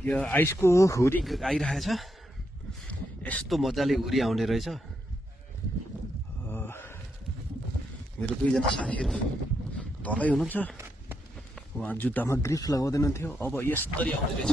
यो आइसको हुरी आइरहेछ। यस्तो मजाले हुरी आउने रहेछ। मेरो दुईजना साथीहरू तलै हुनुहुन्छ। उहाँ जुत्तामा ग्रिप्स लगाउँदैन थियो, अब यसरी आउने रहेछ।